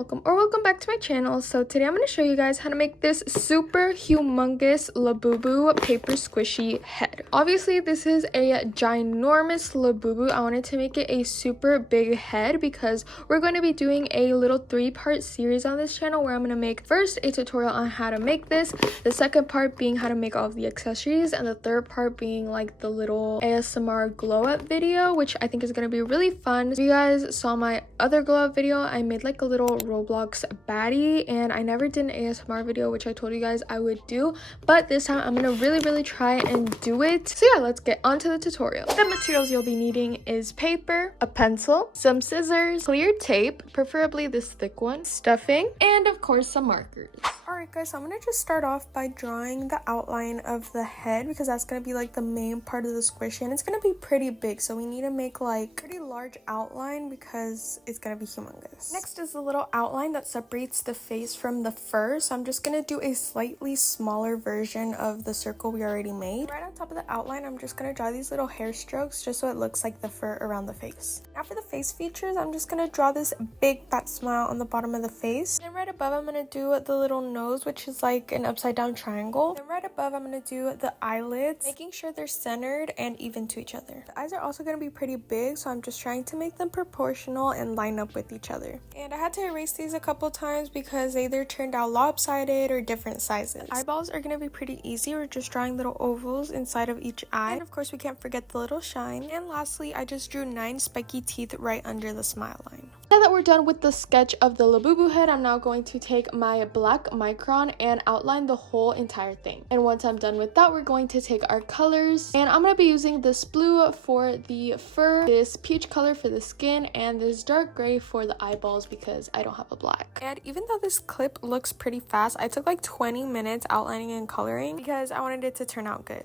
welcome back to my channel. So today I'm going to show you guys how to make this super humongous Labubu paper squishy head. Obviously this is a ginormous Labubu. I wanted to make it a super big head because we're going to be doing a little 3-part series on this channel where I'm going to make first a tutorial on how to make this, the second part being how to make all of the accessories, and the third part being like the little ASMR glow up video, which I think is going to be really fun. If you guys saw my other glow up video, I made like a little Roblox baddie, and I never did an ASMR video, which I told you guys I would do, but this time I'm gonna really try and do it. So yeah, let's get on to the tutorial. The materials you'll be needing is paper, a pencil, some scissors, clear tape, preferably this thick one, stuffing, and of course some markers. Alright guys, so I'm gonna just start off by drawing the outline of the head because that's gonna be like the main part of the squishy, and it's gonna be pretty big, so we need to make like pretty large outline because it's gonna be humongous. Next is the little outline that separates the face from the fur, so I'm just gonna do a slightly smaller version of the circle we already made. Right on top of the outline, I'm just gonna draw these little hair strokes just so it looks like the fur around the face. Now for the face features, I'm just gonna draw this big fat smile on the bottom of the face, and right above I'm gonna do the little nose, which is like an upside down triangle. And right above I'm gonna do the eyelids, making sure they're centered and even to each other. The eyes are also gonna be pretty big, so I'm just trying to make them proportional and line up with each other. And I had to erase these a couple times because they either turned out lopsided or different sizes. The eyeballs are gonna be pretty easy. We're just drawing little ovals inside of each eye, and of course we can't forget the little shine. And lastly, I just drew 9 spiky teeth right under the smile line. Now that we're done with the sketch of the Labubu head, I'm now going to take my black micron and outline the whole entire thing. And once I'm done with that, we're going to take our colors, and I'm going to be using this blue for the fur, this peach color for the skin, and this dark gray for the eyeballs because I don't have a black. And even though this clip looks pretty fast, I took like 20 minutes outlining and coloring because I wanted it to turn out good.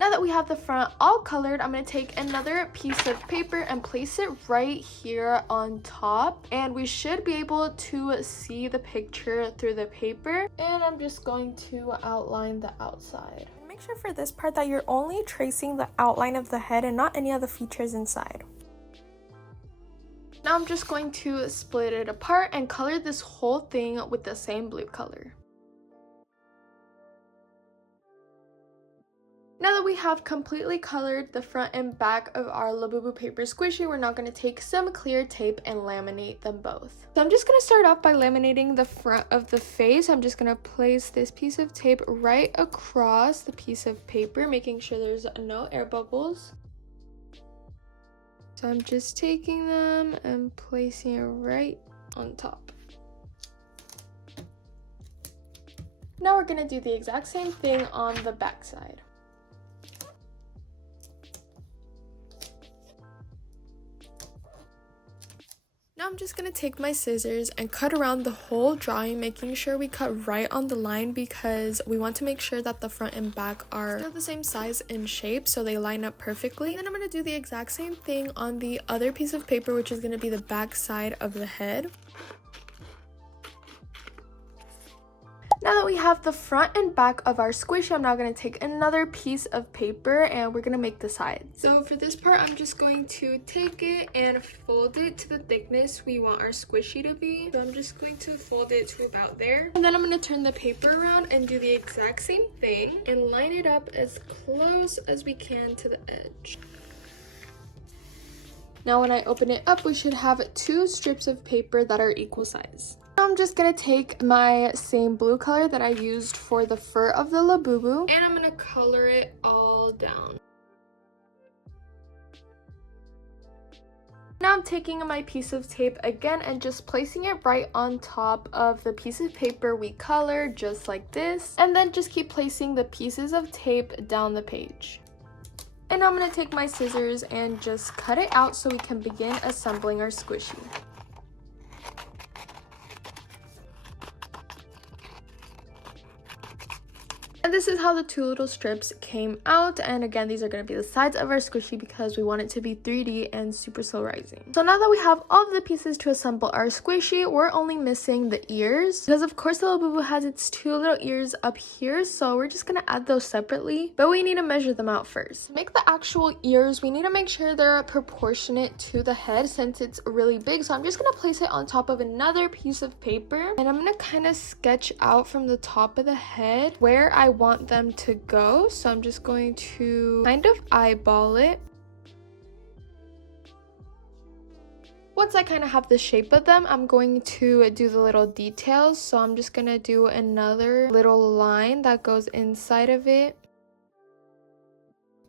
Now that we have the front all colored, I'm going to take another piece of paper and place it right here on top, and we should be able to see the picture through the paper. And I'm just going to outline the outside. Make sure for this part that you're only tracing the outline of the head and not any of the features inside. Now I'm just going to split it apart and color this whole thing with the same blue color. Now that we have completely colored the front and back of our Labubu paper squishy, we're now going to take some clear tape and laminate them both. So I'm just going to start off by laminating the front of the face. I'm just going to place this piece of tape right across the piece of paper, making sure there's no air bubbles. So I'm just taking them and placing it right on top. Now we're going to do the exact same thing on the back side. Now I'm just going to take my scissors and cut around the whole drawing, making sure we cut right on the line because we want to make sure that the front and back are still the same size and shape so they line up perfectly. And then I'm going to do the exact same thing on the other piece of paper, which is going to be the back side of the head. Now that we have the front and back of our squishy, I'm now going to take another piece of paper and we're going to make the sides. So for this part, I'm just going to take it and fold it to the thickness we want our squishy to be. So I'm just going to fold it to about there. And then I'm going to turn the paper around and do the exact same thing and line it up as close as we can to the edge. Now when I open it up, we should have 2 strips of paper that are equal size. Now I'm just going to take my same blue color that I used for the fur of the Labubu, and I'm going to color it all down. Now I'm taking my piece of tape again and just placing it right on top of the piece of paper we colored, just like this, and then just keep placing the pieces of tape down the page. And I'm going to take my scissors and just cut it out so we can begin assembling our squishy. And this is how the two little strips came out. And again, these are going to be the sides of our squishy because we want it to be 3D and super slow rising. So now that we have all of the pieces to assemble our squishy, we're only missing the ears because of course the Labubu has its two little ears up here, so we're just going to add those separately, but we need to measure them out first. To make the actual ears, we need to make sure they're proportionate to the head since it's really big. So I'm just going to place it on top of another piece of paper, and I'm going to kind of sketch out from the top of the head where I want them to go. So I'm just going to kind of eyeball it. Once I kind of have the shape of them, I'm going to do the little details. So I'm just going to do another little line that goes inside of it,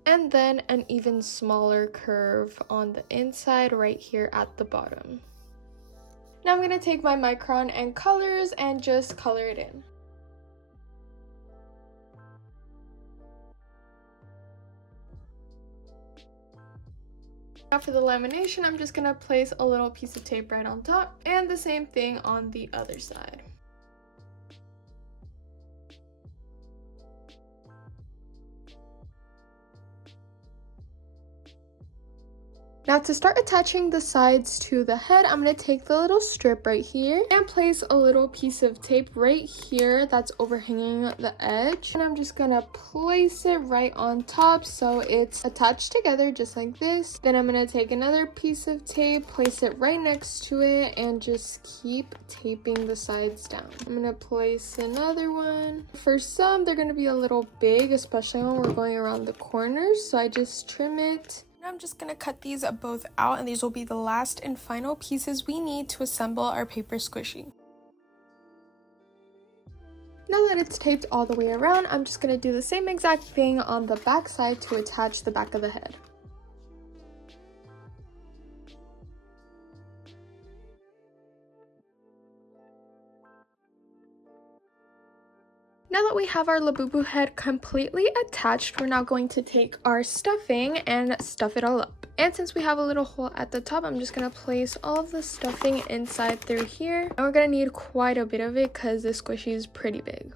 and then an even smaller curve on the inside right here at the bottom. Now I'm going to take my micron and colors and just color it in. Now for the lamination, I'm just going to place a little piece of tape right on top, and the same thing on the other side. Now to start attaching the sides to the head, I'm going to take the little strip right here and place a little piece of tape right here that's overhanging the edge. And I'm just going to place it right on top so it's attached together just like this. Then I'm going to take another piece of tape, place it right next to it, and just keep taping the sides down. I'm going to place another one. For some, they're going to be a little big, especially when we're going around the corners, so I just trim it. I'm just going to cut these both out, and these will be the last and final pieces we need to assemble our paper squishy. Now that it's taped all the way around, I'm just going to do the same exact thing on the back side to attach the back of the head. Now that we have our Labubu head completely attached, we're now going to take our stuffing and stuff it all up. And since we have a little hole at the top, I'm just going to place all of the stuffing inside through here. And we're going to need quite a bit of it because this squishy is pretty big.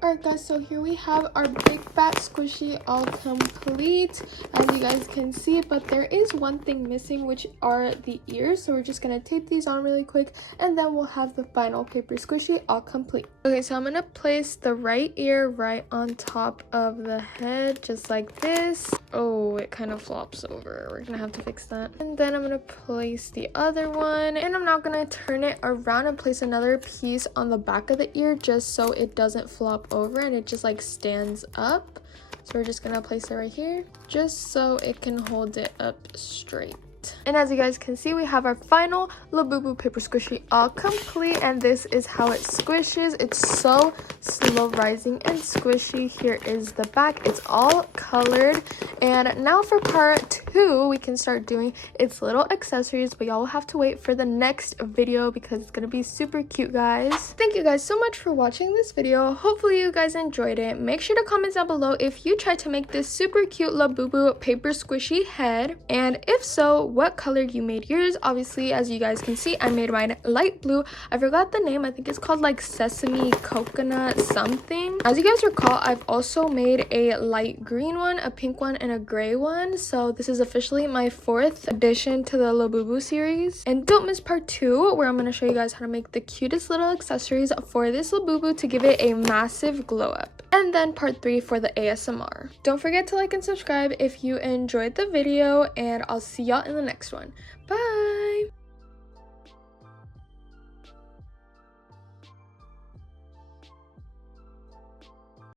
Alright guys, so here we have our big fat squishy all complete, as you guys can see, but there is one thing missing, which are the ears. So we're just going to tape these on really quick, and then we'll have the final paper squishy all complete. Okay, so I'm going to place the right ear right on top of the head, just like this. Oh, it kind of flops over. We're going to have to fix that. And then I'm going to place the other one, and I'm now going to turn it around and place another piece on the back of the ear just so it doesn't flop over and it just like stands up. So we're just gonna place it right here just so it can hold it up straight. And as you guys can see, we have our final Labubu paper squishy all complete, and this is how it squishes. It's so slow rising and squishy. Here is the back. It's all colored. And now for part 2, we can start doing its little accessories, but y'all will have to wait for the next video because it's gonna be super cute, guys. Thank you guys so much for watching this video. Hopefully you guys enjoyed it. Make sure to comment down below if you tried to make this super cute Labubu paper squishy head, and if so, what color you made yours. Obviously, as you guys can see, I made mine light blue. I forgot the name. I think it's called like sesame coconut something. As you guys recall, I've also made a light green one, a pink one, and a gray one. So this is officially my 4th addition to the Labubu series. And don't miss part 2, where I'm going to show you guys how to make the cutest little accessories for this Labubu to give it a massive glow up. And then part 3 for the ASMR. Don't forget to like and subscribe if you enjoyed the video, and I'll see y'all in the next one. Bye!